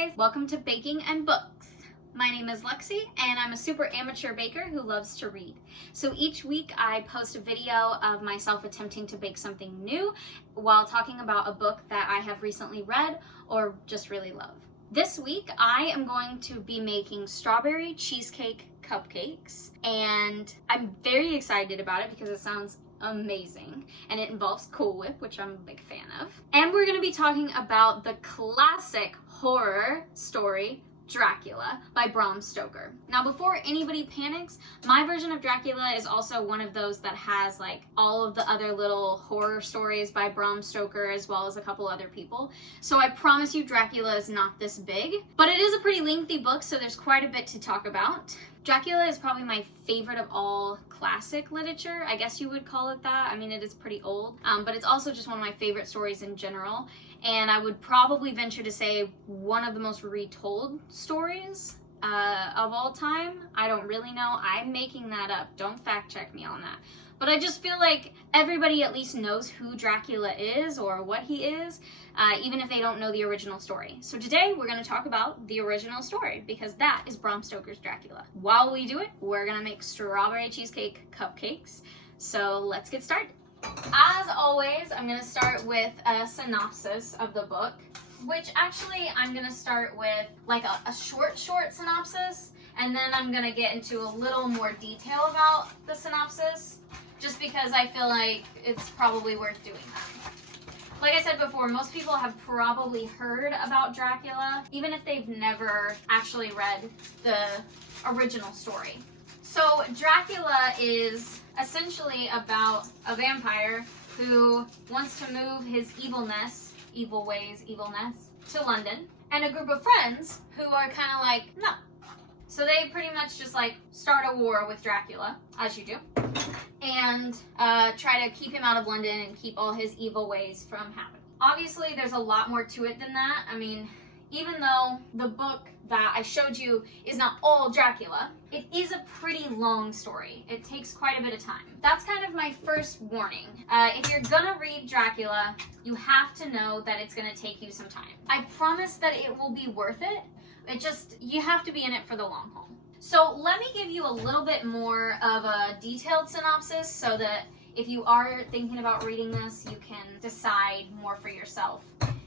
guys, welcome to Baking and Books. My name is Lexi and I'm a super amateur baker who loves to read. So each week I post a video of myself attempting to bake something new while talking about a book that I have recently read or just really love. This week I am going to be making strawberry cheesecake cupcakes and I'm very excited about it because it sounds amazing and it involves Cool Whip, which I'm a big fan of. And we're going to be talking about the classic horror story Dracula by Bram Stoker. Now before anybody panics, my version of Dracula is also one of those that has like all of the other little horror stories by Bram Stoker as well as a couple other people. So I promise you Dracula is not this big, but it is a pretty lengthy book, so there's quite a bit to talk about. Dracula is probably my favorite of all classic literature. I guess you would call it that. I mean, it is pretty old, but it's also just one of my favorite stories in general. And I would probably venture to say one of the most retold stories of all time. I don't really know. I'm making that up. Don't fact check me on that. But I just feel like everybody at least knows who Dracula is or what he is, even if they don't know the original story. So today we're going to talk about the original story because that is Bram Stoker's Dracula. While we do it, we're going to make strawberry cheesecake cupcakes. So let's get started. As always, I'm going to start with a synopsis of the book, which actually I'm going to start with like a short synopsis, and then I'm going to get into a little more detail about the synopsis, just because I feel like it's probably worth doing that. Like I said before, most people have probably heard about Dracula, even if they've never actually read the original story. So Dracula is essentially about a vampire who wants to move his evilness to London, and a group of friends who are kind of like, no. So they pretty much just like start a war with Dracula, as you do, and try to keep him out of London and keep all his evil ways from happening. Obviously, there's a lot more to it than that. I mean, even though the book that I showed you is not all Dracula, it is a pretty long story. It takes quite a bit of time. That's kind of my first warning. If you're gonna read Dracula, you have to know that it's gonna take you some time. I promise that it will be worth it. You have to be in it for the long haul. So let me give you a little bit more of a detailed synopsis so that if you are thinking about reading this, you can decide more for yourself,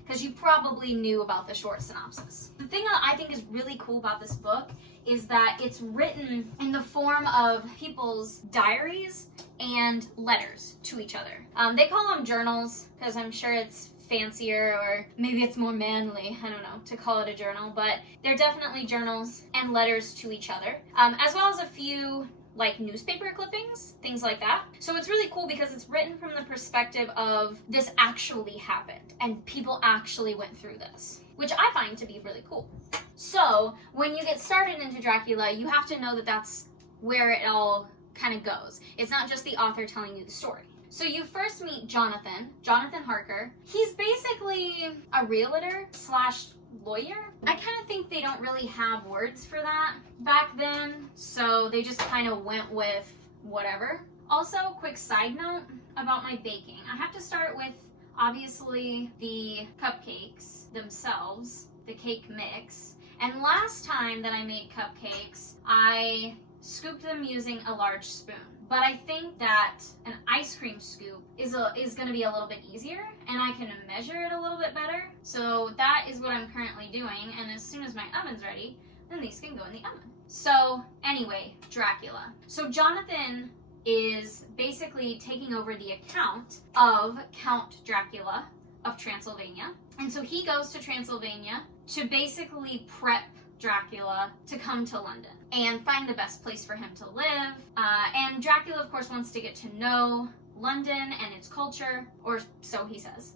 because you probably knew about the short synopsis. The thing that I think is really cool about this book is that it's written in the form of people's diaries and letters to each other. They call them journals because I'm sure it's fancier, or maybe it's more manly, I don't know, to call it a journal, but they're definitely journals and letters to each other, as well as a few like newspaper clippings, things like that. So it's really cool because it's written from the perspective of this actually happened and people actually went through this, which I find to be really cool. So when you get started into Dracula, you have to know that that's where it all kind of goes. It's not just the author telling you the story. So you first meet Jonathan Harker. He's basically a realtor / lawyer. I kind of think they don't really have words for that back then, so they just kind of went with whatever. Also, quick side note about my baking. I have to start with, obviously, the cupcakes themselves, the cake mix. And last time that I made cupcakes, I scooped them using a large spoon. But I think that an ice cream scoop is going to be a little bit easier, and I can measure it a little bit better. So that is what I'm currently doing, and as soon as my oven's ready, then these can go in the oven. So anyway, Dracula. So Jonathan is basically taking over the account of Count Dracula of Transylvania. And so he goes to Transylvania to basically prep Dracula to come to London and find the best place for him to live. And Dracula, of course, wants to get to know London and its culture, or so he says.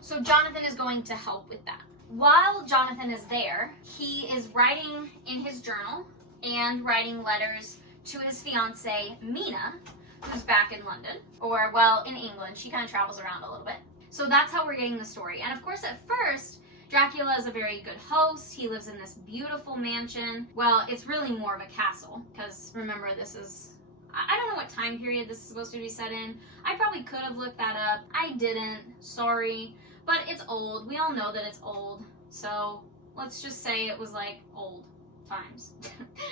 So Jonathan is going to help with that. While Jonathan is there, he is writing in his journal and writing letters to his fiancée, Mina, who's back in London, or, well, in England. She kind of travels around a little bit. So that's how we're getting the story. And of course, at first, Dracula is a very good host. He lives in this beautiful mansion. Well, it's really more of a castle, because remember, this is, I don't know what time period this is supposed to be set in. I probably could have looked that up. I didn't, sorry, but it's old. We all know that it's old, so Let's just say it was like old times.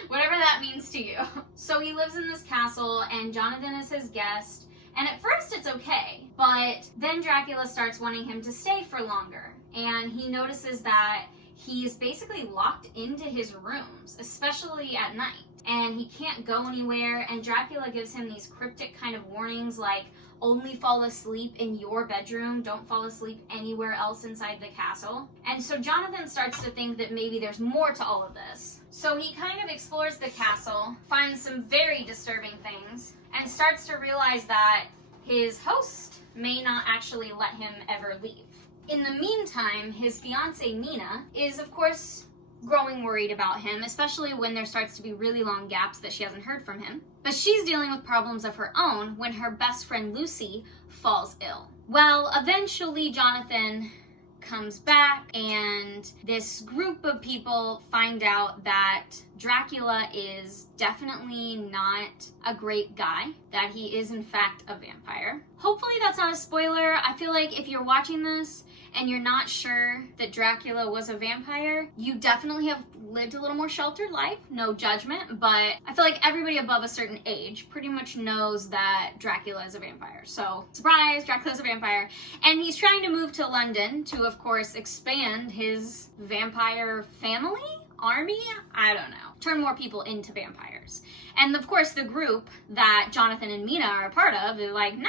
Whatever that means to you. So he lives in this castle and Jonathan is his guest. And at first it's okay, but then Dracula starts wanting him to stay for longer. And he notices that he's basically locked into his rooms, especially at night. And he can't go anywhere, and Dracula gives him these cryptic kind of warnings like, only fall asleep in your bedroom, don't fall asleep anywhere else inside the castle. And so Jonathan starts to think that maybe there's more to all of this. So he kind of explores the castle, finds some very disturbing things, and starts to realize that his host may not actually let him ever leave. In the meantime, his fiancée Nina is, of course, growing worried about him, especially when there starts to be really long gaps that she hasn't heard from him. But she's dealing with problems of her own when her best friend Lucy falls ill. Well, eventually Jonathan comes back and this group of people find out that Dracula is definitely not a great guy, that he is in fact a vampire. Hopefully that's not a spoiler. I feel like if you're watching this and you're not sure that Dracula was a vampire, you definitely have lived a little more sheltered life, no judgment, but I feel like everybody above a certain age pretty much knows that Dracula is a vampire. So, surprise, Dracula's a vampire. And he's trying to move to London to, of course, expand his vampire family? Army? I don't know. Turn more people into vampires. And of course, the group that Jonathan and Mina are a part of is like, no.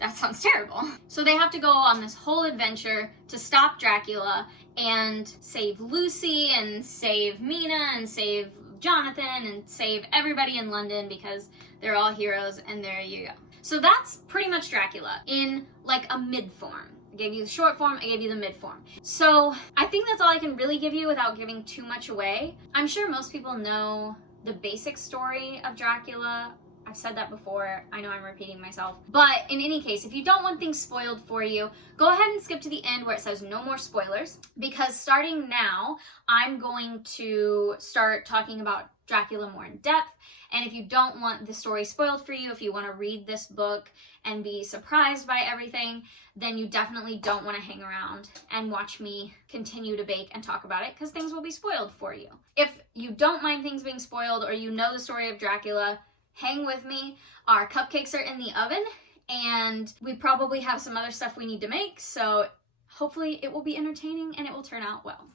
That sounds terrible. So they have to go on this whole adventure to stop Dracula and save Lucy and save Mina and save Jonathan and save everybody in London because they're all heroes, and there you go. So that's pretty much Dracula in like a mid form. I gave you the short form, I gave you the mid form. So I think that's all I can really give you without giving too much away. I'm sure most people know the basic story of Dracula. I've said that before, I know I'm repeating myself. But in any case, if you don't want things spoiled for you, go ahead and skip to the end where it says no more spoilers, because starting now, I'm going to start talking about Dracula more in depth. And if you don't want the story spoiled for you, if you want to read this book and be surprised by everything, then you definitely don't want to hang around and watch me continue to bake and talk about it, because things will be spoiled for you. If you don't mind things being spoiled, or you know the story of Dracula, hang with me. Our cupcakes are in the oven, and we probably have some other stuff we need to make, so hopefully it will be entertaining and it will turn out well.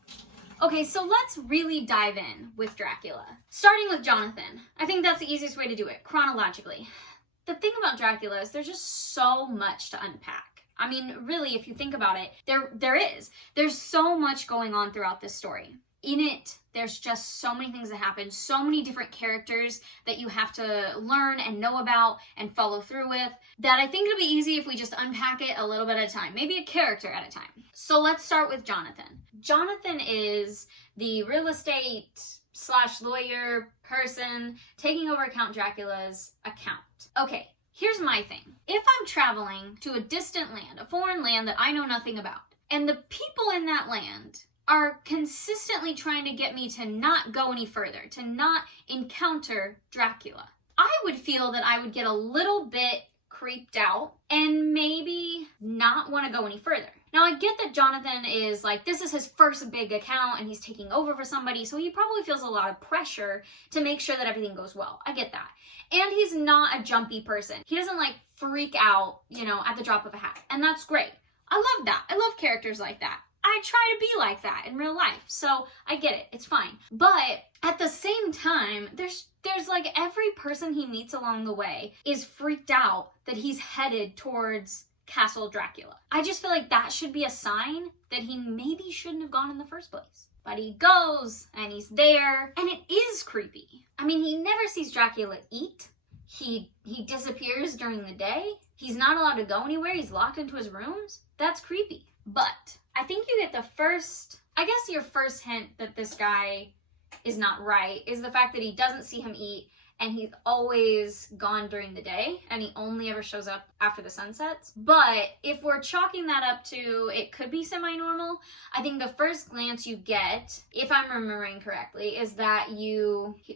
Okay, so let's really dive in with Dracula. Starting with Jonathan. I think that's the easiest way to do it, chronologically. The thing about Dracula is there's just so much to unpack. I mean, really, if you think about it, there's so much going on throughout this story. In it, there's just so many things that happen, so many different characters that you have to learn and know about and follow through with, that I think it'll be easy if we just unpack it a little bit at a time, maybe a character at a time. So let's start with Jonathan. Jonathan is the real estate / lawyer person taking over Count Dracula's account. Okay, here's my thing. If I'm traveling to a distant land, a foreign land that I know nothing about, and the people in that land are consistently trying to get me to not go any further, to not encounter Dracula, I would feel that I would get a little bit creeped out and maybe not want to go any further. Now, I get that Jonathan is like, this is his first big account and he's taking over for somebody, so he probably feels a lot of pressure to make sure that everything goes well. I get that. And he's not a jumpy person. He doesn't like freak out, at the drop of a hat. And that's great. I love that. I love characters like that. I try to be like that in real life, so I get it, it's fine. But at the same time, there's like every person he meets along the way is freaked out that he's headed towards Castle Dracula. I just feel like that should be a sign that he maybe shouldn't have gone in the first place. But he goes, and he's there, and it is creepy. I mean, he never sees Dracula eat. He disappears during the day. He's not allowed to go anywhere. He's locked into his rooms. That's creepy. But I think you get your first hint that this guy is not right is the fact that he doesn't see him eat, and he's always gone during the day, and he only ever shows up after the sun sets. But if we're chalking that up to it could be semi-normal, I think the first glance you get, if I'm remembering correctly, is that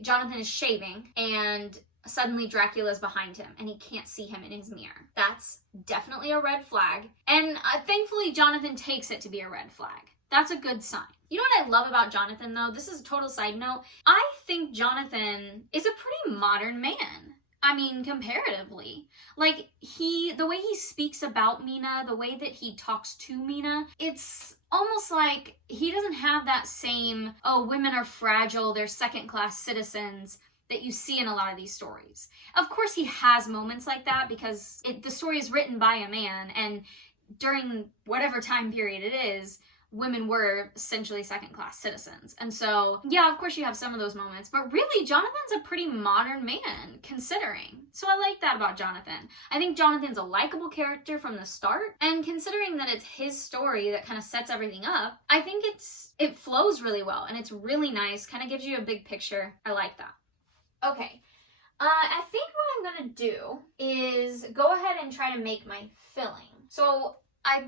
Jonathan is shaving, and suddenly Dracula's behind him and he can't see him in his mirror. That's definitely a red flag. And thankfully Jonathan takes it to be a red flag. That's a good sign. You know what I love about Jonathan, though? This is a total side note. I think Jonathan is a pretty modern man. I mean, comparatively. Like, the way he speaks about Mina, the way that he talks to Mina, it's almost like he doesn't have that same, oh, women are fragile, they're second-class citizens, that you see in a lot of these stories. Of course, he has moments like that because the story is written by a man, and during whatever time period it is, women were essentially second-class citizens. And so, yeah, of course you have some of those moments, but really, Jonathan's a pretty modern man, considering. So I like that about Jonathan. I think Jonathan's a likable character from the start, and considering that it's his story that kind of sets everything up, I think it flows really well, and it's really nice, kind of gives you a big picture. I like that. Okay, I think what I'm gonna do is go ahead and try to make my filling. So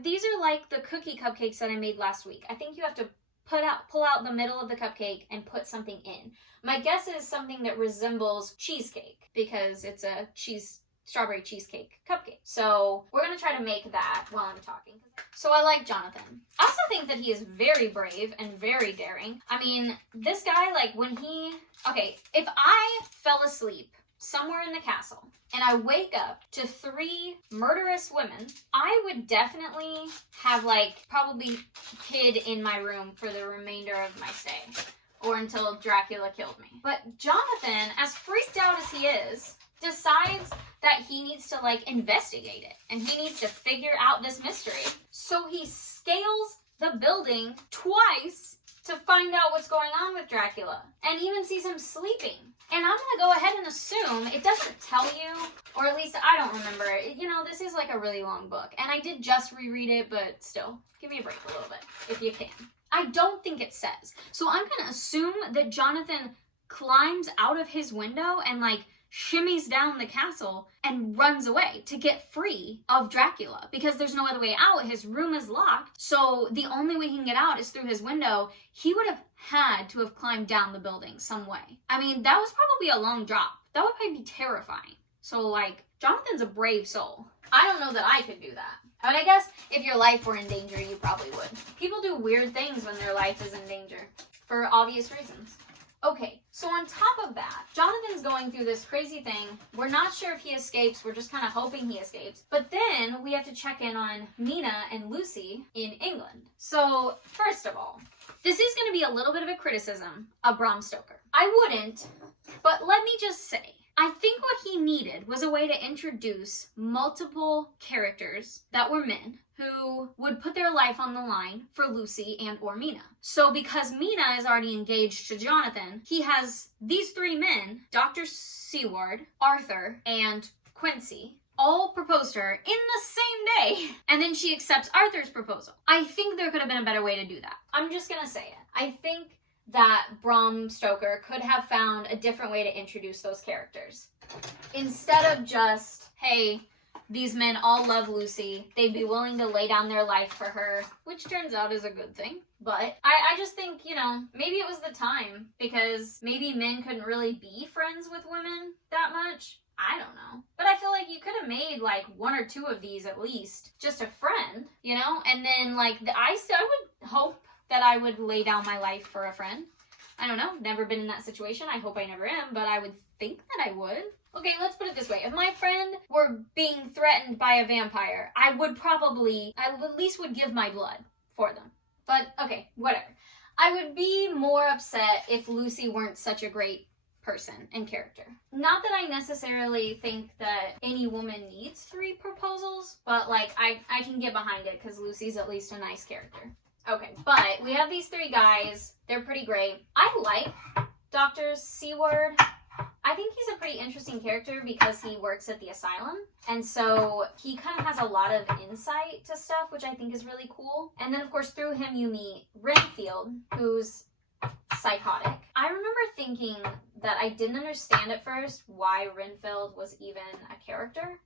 these are like the cookie cupcakes that I made last week. I think you have to pull out the middle of the cupcake and put something in. My guess is something that resembles cheesecake because it's a strawberry cheesecake cupcake. So we're gonna try to make that while I'm talking. So I like Jonathan. I also think that he is very brave and very daring. I mean, this guy, like if I fell asleep somewhere in the castle and I wake up to 3 murderous women, I would definitely have probably hid in my room for the remainder of my stay or until Dracula killed me. But Jonathan, as freaked out as he is, decides that he needs to investigate it and he needs to figure out this mystery. So he scales the building twice to find out what's going on with Dracula and even sees him sleeping. And I'm gonna go ahead and assume it doesn't tell you, or at least I don't remember it. You know, this is a really long book and I did just reread it, but still, give me a break a little bit if you can. I don't think it says. So I'm gonna assume that Jonathan climbs out of his window and shimmies down the castle and runs away to get free of Dracula because there's no other way out. His room is locked, so the only way he can get out is through his window. He would have had to have climbed down the building some way. I mean, that was probably a long drop. That would probably be terrifying. So Jonathan's a brave soul. I don't know that I could do that. But I guess if your life were in danger, you probably would. People do weird things when their life is in danger for obvious reasons. Okay, so on top of that, Jonathan's going through this crazy thing. We're not sure if he escapes. We're just kind of hoping he escapes. But then we have to check in on Mina and Lucy in England. So first of all, this is going to be a little bit of a criticism of Bram Stoker. I wouldn't, but let me just say, I think what he needed was a way to introduce multiple characters that were men who would put their life on the line for Lucy and or Mina. So because Mina is already engaged to Jonathan, he has these 3 men, Dr. Seward, Arthur, and Quincy, all proposed to her in the same day. And then she accepts Arthur's proposal. I think there could have been a better way to do that. I'm just gonna say it. I think that Bram Stoker could have found a different way to introduce those characters. Instead of just, hey, these men all love Lucy, they'd be willing to lay down their life for her, which turns out is a good thing. But I just think, maybe it was the time, because maybe men couldn't really be friends with women that much. I don't know. But I feel like you could have made 1 or 2 of these at least, just a friend, and then I would hope that I would lay down my life for a friend. I don't know, never been in that situation. I hope I never am, but I would think that I would. Okay, let's put it this way. If my friend were being threatened by a vampire, I at least would give my blood for them. But, okay, whatever. I would be more upset if Lucy weren't such a great person and character. Not that I necessarily think that any woman needs 3 proposals, but, I can get behind it because Lucy's at least a nice character. Okay, but we have these 3 guys. They're pretty great. I like Dr. Seward. I think he's a pretty interesting character because he works at the asylum. And so he kind of has a lot of insight to stuff, which I think is really cool. And then, of course, through him, you meet Renfield, who's psychotic. I remember thinking that I didn't understand at first why Renfield was even a character.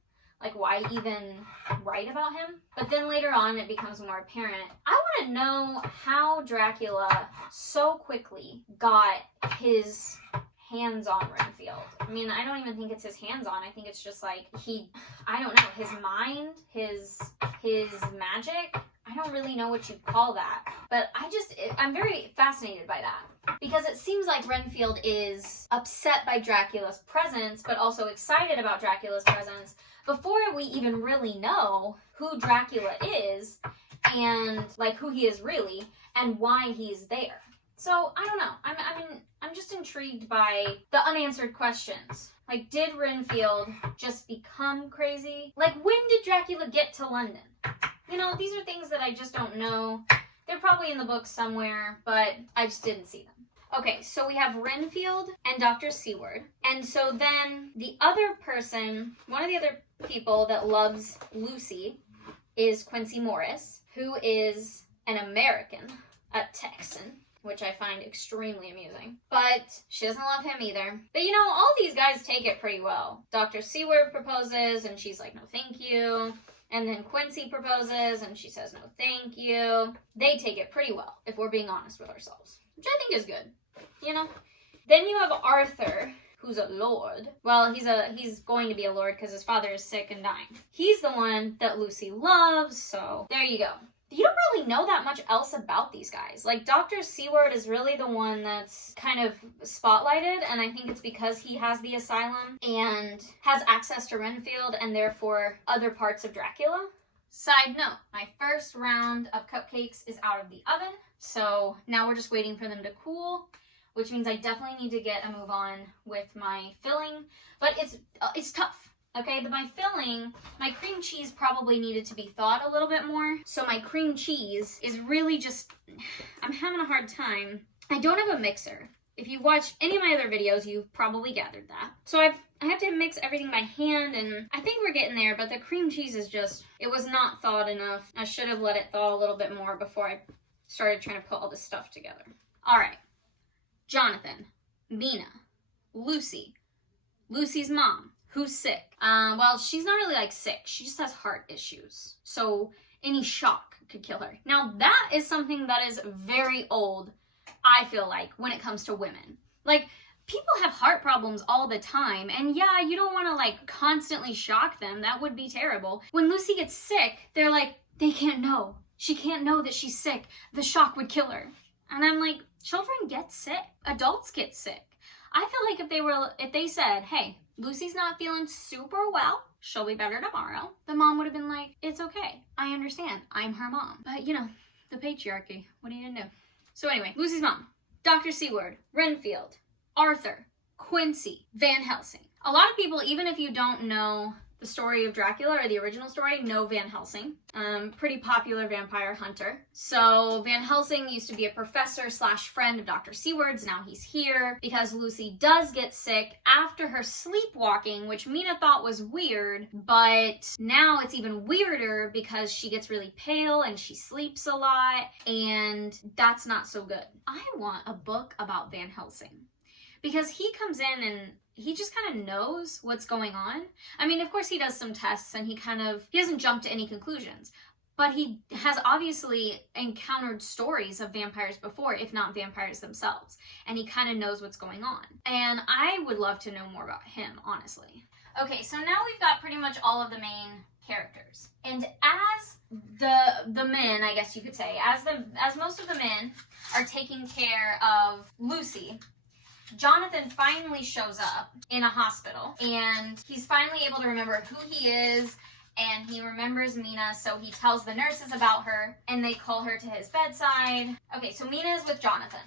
Why even write about him? But then later on, it becomes more apparent. I want to know how Dracula so quickly got his hands on Renfield. I mean, I don't even think it's his hands on. I think it's just I don't know, his mind, his magic. I don't really know what you'd call that, but I'm very fascinated by that. Because it seems like Renfield is upset by Dracula's presence, but also excited about Dracula's presence before we even really know who Dracula is and like who he is really and why he's there. So I don't know. I'm just intrigued by the unanswered questions. Like, did Renfield just become crazy? Like, when did Dracula get to London? You know, these are things that I just don't know. They're probably in the book somewhere, but I just didn't see them. Okay, so we have Renfield and Dr. Seward. And so then the other person, one of the other people that loves Lucy is Quincy Morris, who is an American, a Texan, which I find extremely amusing. But she doesn't love him either. But you know, all these guys take it pretty well. Dr. Seward proposes and she's like, no thank you. And then Quincy proposes and she says, no thank you. They take it pretty well, if we're being honest with ourselves, which I think is good, you know? Then you have Arthur, who's a lord. Well, he's going to be a lord because his father is sick and dying. He's the one that Lucy loves, so there you go. You don't really know that much else about these guys. Like, Dr. Seward is really the one that's kind of spotlighted, and I think it's because he has the asylum and has access to Renfield and therefore other parts of Dracula. Side note, my first round of cupcakes is out of the oven, so now we're just waiting for them to cool, which means I definitely need to get a move on with my filling, but it's tough. Okay, my filling, my cream cheese probably needed to be thawed a little bit more. So my cream cheese is really just, I'm having a hard time. I don't have a mixer. If you've watched any of my other videos, you've probably gathered that. So I have to mix everything by hand, and I think we're getting there, but the cream cheese is just, it was not thawed enough. I should have let it thaw a little bit more before I started trying to put all this stuff together. All right, Jonathan, Mina, Lucy, Lucy's mom, who's sick. Well, she's not really like sick. She just has heart issues. So any shock could kill her. Now that is something that is very old, I feel like, when it comes to women. Like, people have heart problems all the time. And yeah, you don't want to like constantly shock them. That would be terrible. When Lucy gets sick, they're like, they can't know. She can't know that she's sick. The shock would kill her. And I'm like, children get sick. Adults get sick. I feel like if they said, hey, Lucy's not feeling super well, she'll be better tomorrow, the mom would have been like, it's okay. I understand. I'm her mom. But you know, the patriarchy. What are you gonna do? So anyway, Lucy's mom, Dr. Seward, Renfield, Arthur, Quincy, Van Helsing. A lot of people, even if you don't know the story of Dracula or the original story, know Van Helsing. Pretty popular vampire hunter. So Van Helsing used to be a professor / friend of Dr. Seward's. Now he's here because Lucy does get sick after her sleepwalking, which Mina thought was weird, but now it's even weirder because she gets really pale and she sleeps a lot, and that's not so good. I want a book about Van Helsing because he comes in and he just kind of knows what's going on. I mean, of course he does some tests and he doesn't jump to any conclusions, but he has obviously encountered stories of vampires before, if not vampires themselves, and he kind of knows what's going on. And I would love to know more about him, honestly. Okay, so now we've got pretty much all of the main characters. And as the men, I guess you could say, as most of the men are taking care of Lucy, Jonathan finally shows up in a hospital, and he's finally able to remember who he is, and he remembers Mina, so he tells the nurses about her, and they call her to his bedside. Okay, so Mina is with Jonathan,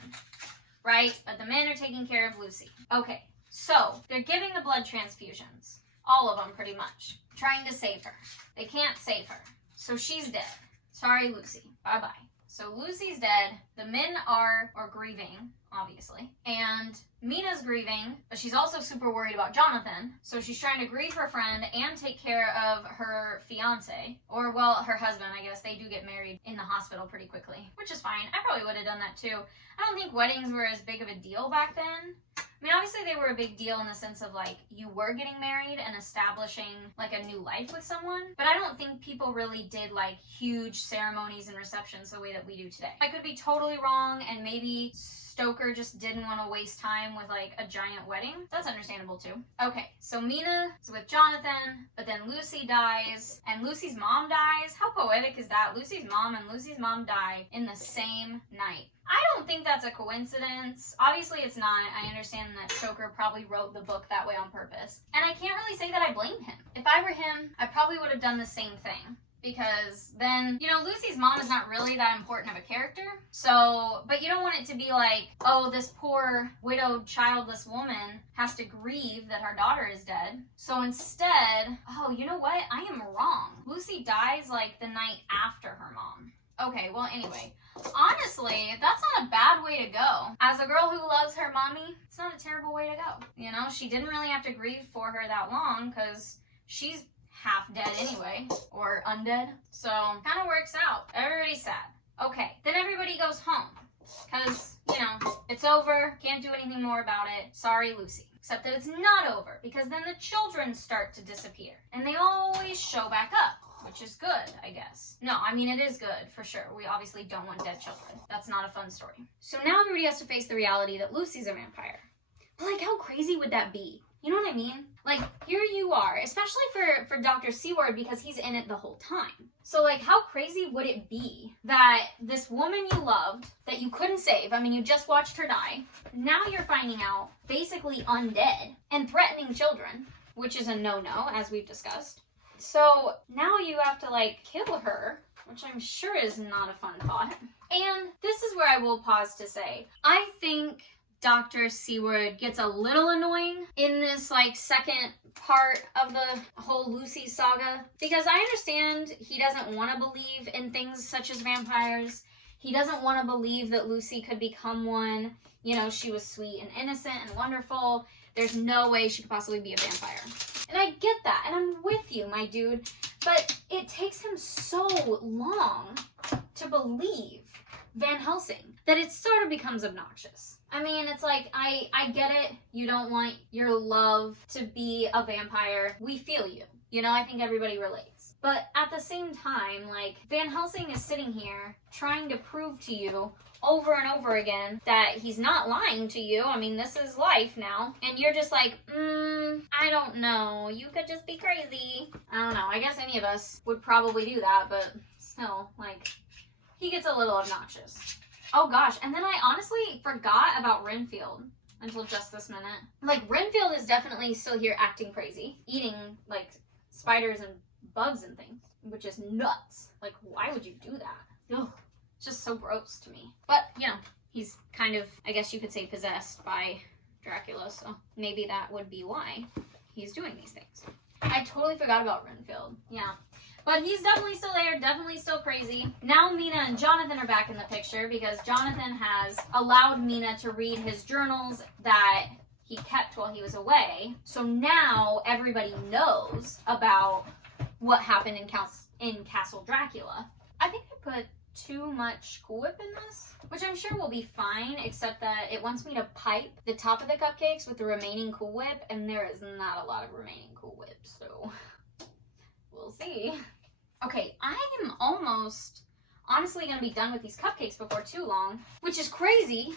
right? But the men are taking care of Lucy. Okay, so they're giving the blood transfusions. All of them, pretty much. Trying to save her. They can't save her. So she's dead. Sorry, Lucy. Bye-bye. So Lucy's dead. The men are grieving, obviously. And Mina's grieving, but she's also super worried about Jonathan. So she's trying to grieve her friend and take care of her fiance. Or, well, her husband, I guess. They do get married in the hospital pretty quickly, which is fine. I probably would have done that too. I don't think weddings were as big of a deal back then. I mean, obviously they were a big deal in the sense of, like, you were getting married and establishing, like, a new life with someone. But I don't think people really did, like, huge ceremonies and receptions the way that we do today. I could be totally wrong, and maybe Stoker just didn't want to waste time with like a giant wedding. That's understandable too. Okay, so Mina is with Jonathan, but then Lucy dies, and Lucy's mom dies. How poetic is that? Lucy's mom and Lucy's mom die in the same night. I don't think that's a coincidence. Obviously it's not. I understand that Stoker probably wrote the book that way on purpose. And I can't really say that I blame him. If I were him, I probably would have done the same thing. Because then, you know, Lucy's mom is not really that important of a character. So, but you don't want it to be like, oh, this poor widowed childless woman has to grieve that her daughter is dead. So instead, oh, you know what? I am wrong. Lucy dies like the night after her mom. Okay, well, anyway, honestly, that's not a bad way to go. As a girl who loves her mommy, it's not a terrible way to go. You know, she didn't really have to grieve for her that long because she's half dead anyway, or undead. So, kind of works out. Everybody's sad. Okay, then everybody goes home because, you know, it's over. Can't do anything more about it. Sorry, Lucy. Except that it's not over because then the children start to disappear and they always show back up. Which is good, I guess. No, I mean, it is good, for sure. We obviously don't want dead children. That's not a fun story. So now everybody has to face the reality that Lucy's a vampire. But, like, how crazy would that be? You know what I mean? Like, here you are, especially for Dr. Seward, because he's in it the whole time. So, like, how crazy would it be that this woman you loved, that you couldn't save, I mean, you just watched her die, now you're finding out, basically undead, and threatening children, which is a no-no, as we've discussed. So now you have to like kill her, which I'm sure is not a fun thought. And this is where I will pause to say, I think Dr. Seward gets a little annoying in this like second part of the whole Lucy saga, because I understand he doesn't want to believe in things such as vampires. He doesn't want to believe that Lucy could become one. You know, she was sweet and innocent and wonderful. There's no way she could possibly be a vampire. And I get that, and I'm with you, my dude, but it takes him so long to believe Van Helsing that it sort of becomes obnoxious. I mean, it's like, I get it. You don't want your love to be a vampire. We feel you. You know, I think everybody relates. But at the same time, like, Van Helsing is sitting here trying to prove to you over and over again that he's not lying to you. I mean, this is life now. And you're just like, I don't know. You could just be crazy. I don't know. I guess any of us would probably do that, but still, like, he gets a little obnoxious. Oh gosh, and then I honestly forgot about Renfield until just this minute. Like, Renfield is definitely still here acting crazy, eating, like, spiders and bugs and things, which is nuts. Like, why would you do that? Ugh. It's just so gross to me. But, you know, he's kind of, I guess you could say, possessed by Dracula, so maybe that would be why he's doing these things. I totally forgot about Renfield. Yeah. But he's definitely still there, definitely still crazy. Now Mina and Jonathan are back in the picture because Jonathan has allowed Mina to read his journals that he kept while he was away. So now everybody knows about what happened in Castle Dracula. I think I put too much Cool Whip in this, which I'm sure will be fine, except that it wants me to pipe the top of the cupcakes with the remaining Cool Whip, and there is not a lot of remaining Cool Whip, so we'll see. Okay, I am almost honestly going to be done with these cupcakes before too long, which is crazy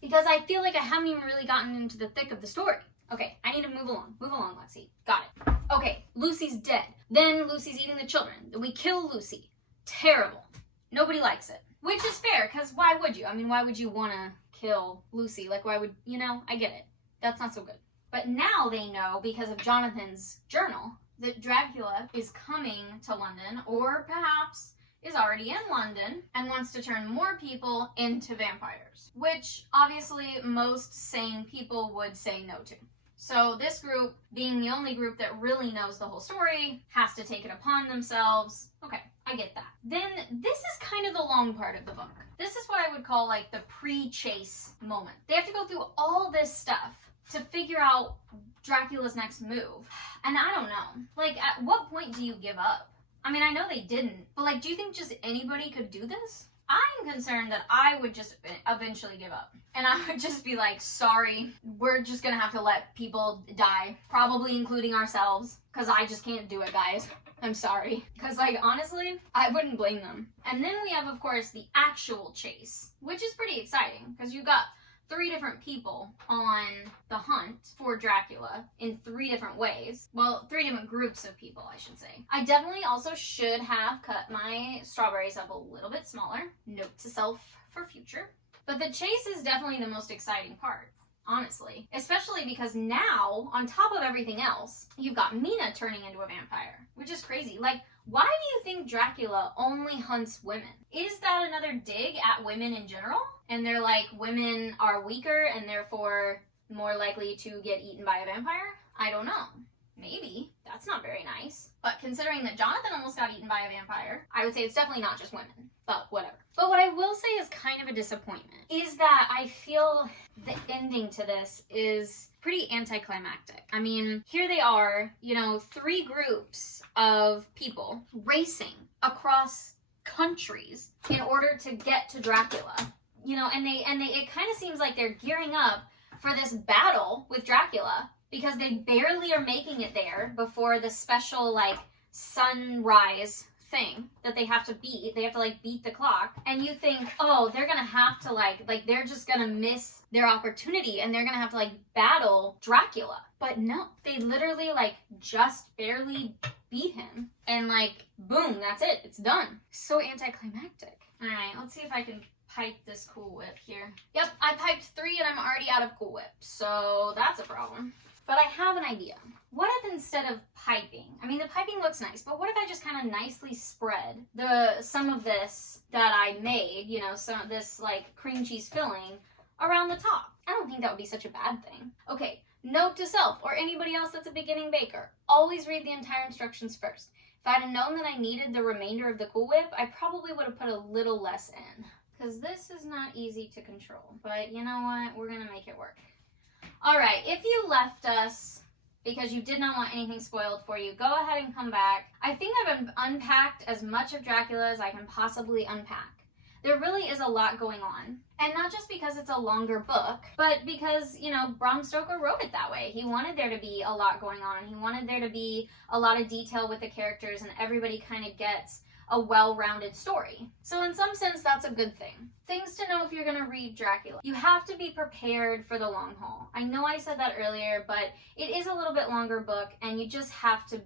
because I feel like I haven't even really gotten into the thick of the story. Okay, I need to move along. Move along, Lexi. Got it. Okay, Lucy's dead. Then Lucy's eating the children. Then we kill Lucy. Terrible. Nobody likes it. Which is fair, because why would you? I mean, why would you want to kill Lucy? Like, why would, you know, I get it. That's not so good. But now they know, because of Jonathan's journal, that Dracula is coming to London, or perhaps is already in London, and wants to turn more people into vampires. Which, obviously, most sane people would say no to. So this group, being the only group that really knows the whole story, has to take it upon themselves. Okay, I get that. Then this is kind of the long part of the book. This is what I would call like the pre-chase moment. They have to go through all this stuff to figure out Dracula's next move. And I don't know. Like, at what point do you give up? I mean, I know they didn't, but like, do you think just anybody could do this? I'm concerned that I would just eventually give up. And I would just be like, sorry, we're just gonna have to let people die. Probably including ourselves. Because I just can't do it, guys. I'm sorry. Because, like, honestly, I wouldn't blame them. And then we have, of course, the actual chase. Which is pretty exciting. Because you got 3 different people on the hunt for Dracula in 3 different ways. Well, 3 different groups of people, I should say. I definitely also should have cut my strawberries up a little bit smaller. Note to self for future. But the chase is definitely the most exciting part, honestly. Especially because now, on top of everything else, you've got Mina turning into a vampire, which is crazy. Like, why do you think Dracula only hunts women? Is that another dig at women in general? And they're like, women are weaker and therefore more likely to get eaten by a vampire? I don't know. Maybe. That's not very nice. But considering that Jonathan almost got eaten by a vampire, I would say it's definitely not just women. But whatever. But what I will say is kind of a disappointment is that I feel the ending to this is pretty anticlimactic. I mean, here they are, 3 groups of people racing across countries in order to get to Dracula. And it kind of seems like they're gearing up for this battle with Dracula because they barely are making it there before the special, sunrise thing that they have to beat. They have to, beat the clock. And you think, oh, they're gonna have to, they're just gonna miss their opportunity and they're gonna have to, battle Dracula. But no, they literally, just barely beat him. And, boom, that's it. It's done. So anticlimactic. All right, let's see if I can pipe this Cool Whip here. Yep, I piped 3 and I'm already out of Cool Whip. So that's a problem. But I have an idea. What if instead of piping, the piping looks nice, but what if I just kind of nicely spread some of this that I made, some of this cream cheese filling around the top? I don't think that would be such a bad thing. Okay, note to self, or anybody else that's a beginning baker, always read the entire instructions first. If I'd have known that I needed the remainder of the Cool Whip, I probably would have put a little less in. Because this is not easy to control, but you know what? We're gonna make it work. All right, if you left us because you did not want anything spoiled for you, go ahead and come back. I think I've unpacked as much of Dracula as I can possibly unpack. There really is a lot going on. And not just because it's a longer book, but because, Bram Stoker wrote it that way. He wanted there to be a lot going on. He wanted there to be a lot of detail with the characters and everybody kind of gets a well-rounded story. So in some sense, that's a good thing. Things to know if you're going to read Dracula. You have to be prepared for the long haul. I know I said that earlier, but it is a little bit longer book, and you just have to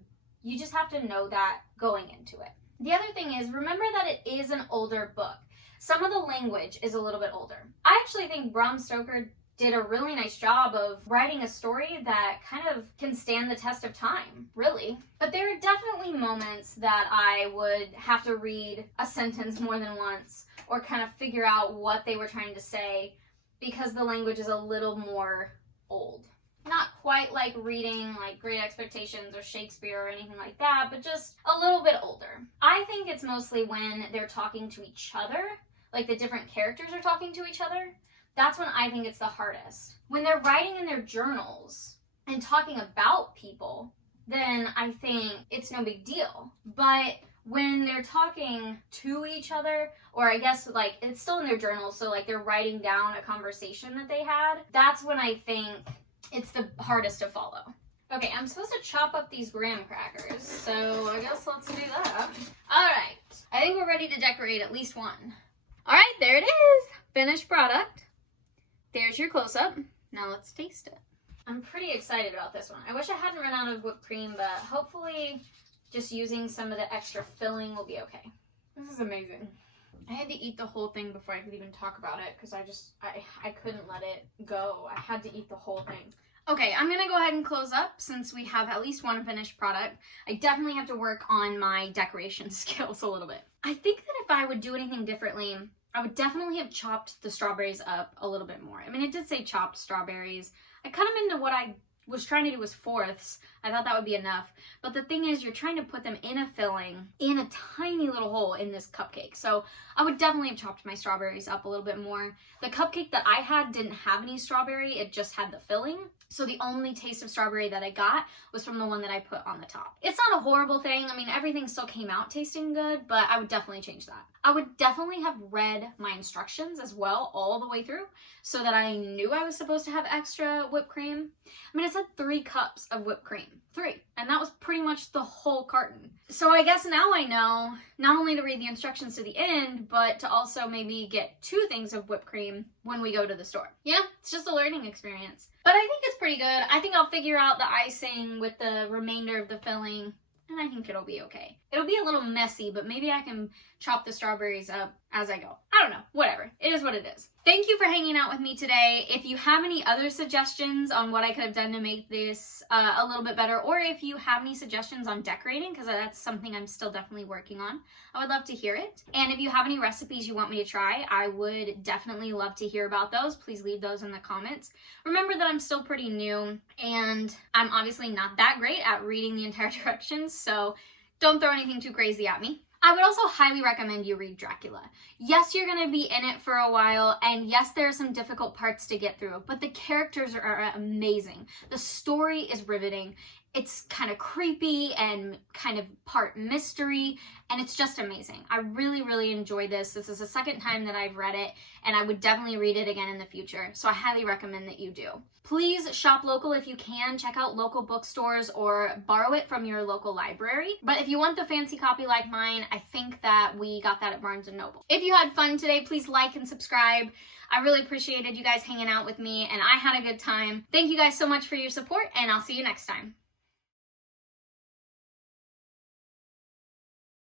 know that going into it. The other thing is, remember that it is an older book. Some of the language is a little bit older. I actually think Bram Stoker did a really nice job of writing a story that kind of can stand the test of time, really. But there are definitely moments that I would have to read a sentence more than once or kind of figure out what they were trying to say because the language is a little more old. Not quite like reading Great Expectations or Shakespeare or anything like that, but just a little bit older. I think it's mostly when they're talking to each other, the different characters are talking to each other. That's when I think it's the hardest. When they're writing in their journals and talking about people, then I think it's no big deal. But when they're talking to each other, or I guess it's still in their journals, so they're writing down a conversation that they had, that's when I think it's the hardest to follow. Okay, I'm supposed to chop up these graham crackers, so I guess let's do that. All right, I think we're ready to decorate at least one. All right, there it is, finished product. There's your close-up. Now let's taste it. I'm pretty excited about this one. I wish I hadn't run out of whipped cream, but hopefully just using some of the extra filling will be okay. This is amazing. I had to eat the whole thing before I could even talk about it because I couldn't let it go. I had to eat the whole thing. Okay, I'm going to go ahead and close up since we have at least one finished product. I definitely have to work on my decoration skills a little bit. I think that if I would do anything differently, I would definitely have chopped the strawberries up a little bit more. It did say chopped strawberries. I cut them into what I was trying to do was fourths. I thought that would be enough. But the thing is, you're trying to put them in a filling in a tiny little hole in this cupcake. So I would definitely have chopped my strawberries up a little bit more. The cupcake that I had didn't have any strawberry. It just had the filling. So the only taste of strawberry that I got was from the one that I put on the top. It's not a horrible thing. Everything still came out tasting good, but I would definitely change that. I would definitely have read my instructions as well all the way through so that I knew I was supposed to have extra whipped cream. It's said 3 cups of whipped cream. 3. And that was pretty much the whole carton. So I guess now I know not only to read the instructions to the end, but to also maybe get 2 things of whipped cream when we go to the store. Yeah, it's just a learning experience. But I think it's pretty good. I think I'll figure out the icing with the remainder of the filling, and I think it'll be okay. It'll be a little messy, but maybe I can chop the strawberries up as I go. I don't know, whatever. It is what it is. Thank you for hanging out with me today. If you have any other suggestions on what I could have done to make this a little bit better, or if you have any suggestions on decorating, because that's something I'm still definitely working on, I would love to hear it. And if you have any recipes you want me to try, I would definitely love to hear about those. Please leave those in the comments. Remember that I'm still pretty new, and I'm obviously not that great at reading the entire directions, so don't throw anything too crazy at me. I would also highly recommend you read Dracula. Yes, you're going to be in it for a while, and yes, there are some difficult parts to get through, but the characters are amazing. The story is riveting. It's kind of creepy and kind of part mystery, and it's just amazing. I really, really enjoyed this. This is the second time that I've read it, and I would definitely read it again in the future, so I highly recommend that you do. Please shop local if you can. Check out local bookstores or borrow it from your local library. But if you want the fancy copy like mine, I think that we got that at Barnes & Noble. If you had fun today, please like and subscribe. I really appreciated you guys hanging out with me, and I had a good time. Thank you guys so much for your support, and I'll see you next time.